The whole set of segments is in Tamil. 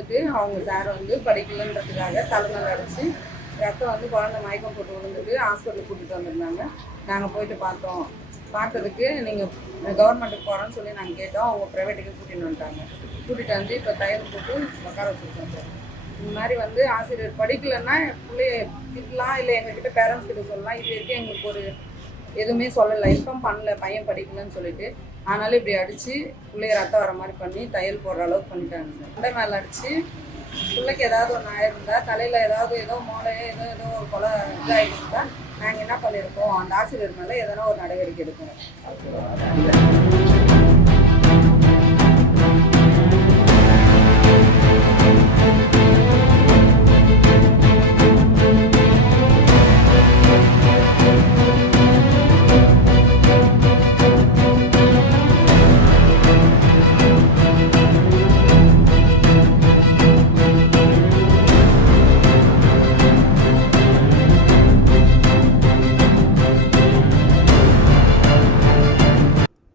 வந்துட்டு அவங்க சார் வந்து படிக்கலன்றதுக்காக தலைமையில் அடித்து ரத்தம் வந்து குழந்தை மயக்கம் போட்டு விழுந்துட்டு ஹாஸ்பிட்டலுக்கு கூட்டிகிட்டு வந்திருந்தாங்க. நாங்கள் போயிட்டு பார்த்தோம். பார்த்ததுக்கு நீங்கள் கவர்மெண்ட்டுக்கு போகிறோன்னு சொல்லி நாங்கள் கேட்டோம். அவங்க ப்ரைவேட்டுக்கு கூட்டிகிட்டு வந்துட்டாங்க. கூட்டிகிட்டு வந்து இப்போ தையல் போட்டு உட்கார வச்சுருக்கோம் சார். இந்த மாதிரி வந்து ஆசிரியர் படிக்கலைன்னா பிள்ளைய திட்டலாம், இல்லை எங்ககிட்ட பேரண்ட்ஸ் கிட்ட சொல்லலாம். இது வரைக்கும் எங்களுக்கு ஒரு எதுவுமே சொல்லலை, இன்ஃபார்ம் பண்ணல பையன் படிக்கலன்னு சொல்லிட்டு. ஆனாலும் இப்படி அடித்து பிள்ளைய ரத்தம் வர மாதிரி பண்ணி தையல் போடுற அளவுக்கு பண்ணிட்டாங்க சார். உடை மேலே அடித்து பிள்ளைக்கு ஏதாவது ஒன்று ஆயிருந்தா, தலையில் ஏதோ மூளையோ ஏதோ ஒரு கொலை இதாகிருந்தா நாங்கள் என்ன பண்ணியிருக்கோம், அந்த ஆசிரியர் மேலே எதனா ஒரு நடவடிக்கை எடுக்கணும்.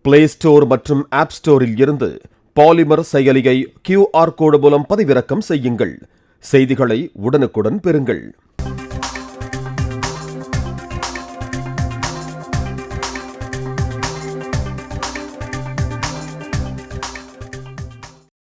பிளே ஸ்டோர் மற்றும் ஆப் ஸ்டோரில் இருந்து பாலிமர் செயலியை QR கோடு மூலம் பதிவிறக்கம் செய்யுங்கள். செய்திகளை உடனுக்குடன் பெறுங்கள்.